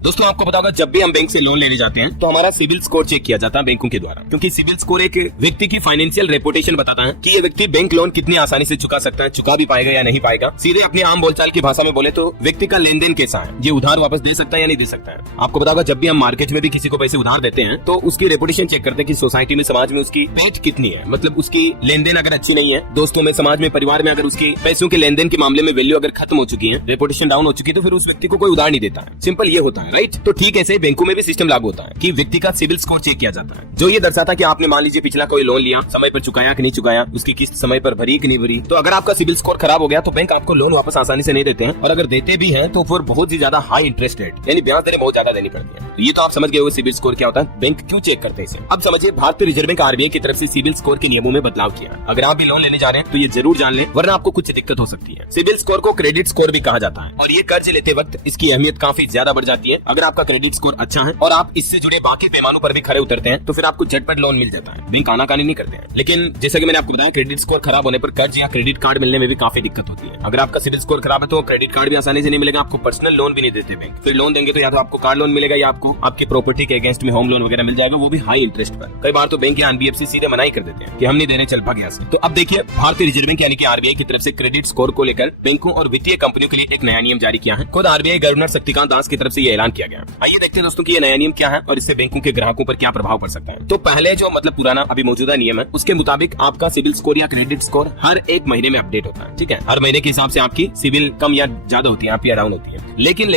दोस्तों आपको पता होगा जब भी हम बैंक से लोन लेने जाते हैं तो हमारा सिविल स्कोर चेक किया जाता है बैंकों के द्वारा, क्योंकि सिविल स्कोर एक व्यक्ति की फाइनेंशियल रेपुटेशन बताता है कि ये व्यक्ति बैंक लोन कितनी आसानी से चुका सकता है, चुका भी पाएगा या नहीं पाएगा। सीधे अपनी आम बोलचाल की भाषा में बोले तो व्यक्ति का लेन देन कैसा है, ये उधार वापस दे सकता है या नहीं दे सकता है। आपको पता होगा जब भी हम मार्केट में भी किसी को पैसे उधार देते हैं तो उसकी रेपुटेशन चेक करते हैं कि सोसाइटी में, समाज में उसकी पेट कितनी है, मतलब उसकी लेन देन अगर अच्छी नहीं है, दोस्तों में, समाज में, परिवार में अगर उसके पैसों के लेन देन के मामले में वैल्यू अगर खत्म हो चुकी है, रेपुटेशन डाउन हो चुकी है, तो फिर उस व्यक्ति को कोई उधार नहीं देता है। सिंपल ये होता है, राइट। तो ठीक ऐसे बैंकों में भी सिस्टम लागू होता है कि व्यक्ति का सिविल स्कोर चेक किया जाता है, जो ये दर्शाता है कि आपने मान लीजिए पिछला कोई लोन लिया, समय पर चुकाया कि नहीं चुकाया, उसकी किस्त समय पर भरी कि नहीं भरी। तो अगर आपका सिविल स्कोर खराब हो गया तो बैंक आपको लोन वापस आसानी से नहीं देते हैं, और अगर देते भी हैं तो फिर बहुत ही ज्यादा हाई इंटरेस्ट रेट यानी ब्याज दरें बहुत ज्यादा देनी पड़ती है। तो ये तो आप समझ गए होंगे सिविल स्कोर क्या होता है, बैंक क्यों चेक करते हैं इसे। अब समझिए भारतीय रिजर्व बैंक आरबीआई की तरफ से सिविल स्कोर के नियमों में बदलाव किया। अगर आप भी लोन लेने जा रहे हैं तो ये जरूर जान लें, वरना आपको कुछ दिक्कत हो सकती है। सिविल स्कोर को क्रेडिट स्कोर भी कहा जाता है, और ये कर्ज लेते वक्त इसकी अहमियत काफी ज्यादा बढ़ जाती है। अगर आपका क्रेडिट स्कोर अच्छा है और आप इससे जुड़े बाकी पैमानों पर भी खरे उतरते हैं तो फिर आपको झटपट लोन मिल जाता है, बैंक आनाकानी नहीं करते हैं। लेकिन जैसा कि मैंने आपको बताया, क्रेडिट स्कोर खराब होने पर कर्ज या क्रेडिट कार्ड मिलने में भी काफी दिक्कत होती है। अगर आपका सिविल स्कोर खराब है तो क्रेडिट कार्ड भी आसानी से नहीं मिलेगा, आपको पर्सनल लोन भी नहीं देते बैंक। फिर लोन देंगे तो या तो आपको कार लोन मिलेगा या आपको आपकी प्रॉपर्टी के अगेंस्ट में होम लोन वगैरह मिल जाएगा, वो भी हाई इंटरेस्ट पर। कई बार तो बैंक या एनबीएफसी सीधे मना ही कर देते हैं कि हम नहीं दे रहे, चल भाग यहाँ से। तो अब देखिए भारतीय रिजर्व बैंक यानी कि आरबीआई की तरफ से क्रेडिट स्कोर को लेकर बैंकों और वित्तीय कंपनियों के लिए एक नया नियम जारी किया है। खुद आरबीआई गवर्नर शक्तिकांत दास की तरफ से ये ऐलान किया गया। आइए देखते हैं दोस्तों कि ये नया नियम क्या है और इससे बैंकों के ग्राहकों पर क्या प्रभाव पड़ सकता है। तो पहले जो मतलब पुराना अभी मौजूदा नियम है उसके मुताबिक आपका सिविल स्कोर या क्रेडिट स्कोर हर एक महीने में अपडेट होता है, ठीक है। हर महीने के हिसाब से आपकी सिविल कम या ज्यादा होती है, आप या डाउन होती है। लेकिन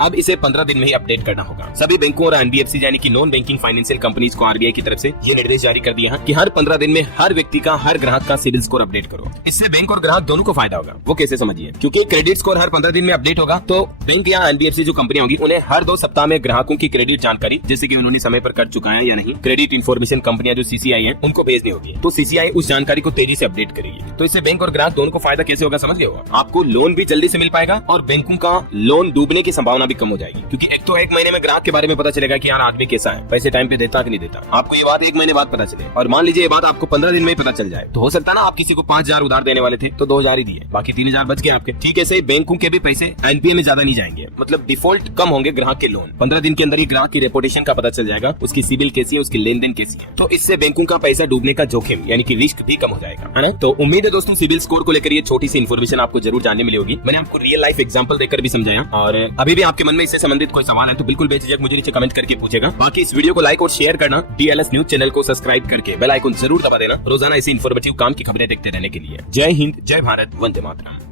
अब इसे 15 दिन में ही अपडेट करना होगा। सभी बैंकों और एनबीएफसी यानी कि नॉन बैंकिंग फाइनेंशियल कंपनीज को आरबीआई की तरफ से ये निर्देश जारी कर दिया है कि हर 15 दिन में हर व्यक्ति का, हर ग्राहक का सिविल स्कोर अपडेट करो। इससे बैंक और ग्राहक दोनों को फायदा होगा। वो कैसे समझिए, क्योंकि क्रेडिट स्कोर हर 15 दिन में अपडेट होगा तो बैंक या एनबीएफसी जो कंपनियां होंगी उन्हें हर 2 सप्ताह में ग्राहकों की क्रेडिट जानकारी, जैसे कि उन्होंने समय पर कर चुका है या नहीं, क्रेडिट इन्फॉर्मेशन कंपनियां जो सीसीआई है उनको भेजनी होगी। तो सीसीआई उस जानकारी को तेजी से अपडेट करेगी। तो इससे बैंक और ग्राहक दोनों को फायदा कैसे होगा समझ लिया। आपको लोन भी जल्दी से मिल पाएगा और बैंकों का लोन डूबने की संभावना भी कम हो जाएगी, क्योंकि एक तो एक महीने में ग्राहक के बारे में पता चलेगा कि यार आदमी कैसा है, पैसे टाइम पे देता कि नहीं देता। आपको ये बात 1 महीने बाद पता चले, और मान लीजिए ये बात आपको 15 दिन में ही पता चल जाए, तो हो सकता है ना आप किसी को 5,000 उधार देने वाले थे तो 2,000 ही दिए, बाकी 3,000 बच गए आपके। ठीक है, सही बैंकों के भी पैसे एनपीए में ज्यादा नहीं जाएंगे, मतलब डिफॉल्ट कम होंगे ग्राहक के लोन। 15 दिन के अंदर ही ग्राहक की रेपुटेशन का पता चल जाएगा, उसकी सिविल कैसी है, उसकी लेन देन कैसी है। तो इससे बैंकों का पैसा डूबने का जोखिम यानी कि रिस्क भी कम हो जाएगा, है ना। तो उम्मीद है दोस्तों सिविल स्कोर को लेकर ये छोटी सी इन्फॉर्मेशन आपको जरूर जानने मिली होगी। मैंने आपको रियल लाइफ एग्जांपल देकर भी समझाया, और अभी भी आपके मन में इससे संबंधित कोई सवाल है तो बिल्कुल बेझिझक मुझे नीचे कमेंट करके पूछेगा। बाकी इस वीडियो को लाइक और शेयर करना, डीएलएस न्यूज चैनल को सब्सक्राइब करके बेल आइकन जरूर दबा देना रोजाना ऐसी इन्फॉर्मेटिव काम की खबरें देखते रहने के लिए। जय हिंद, जय भारत, वंदे मातरम।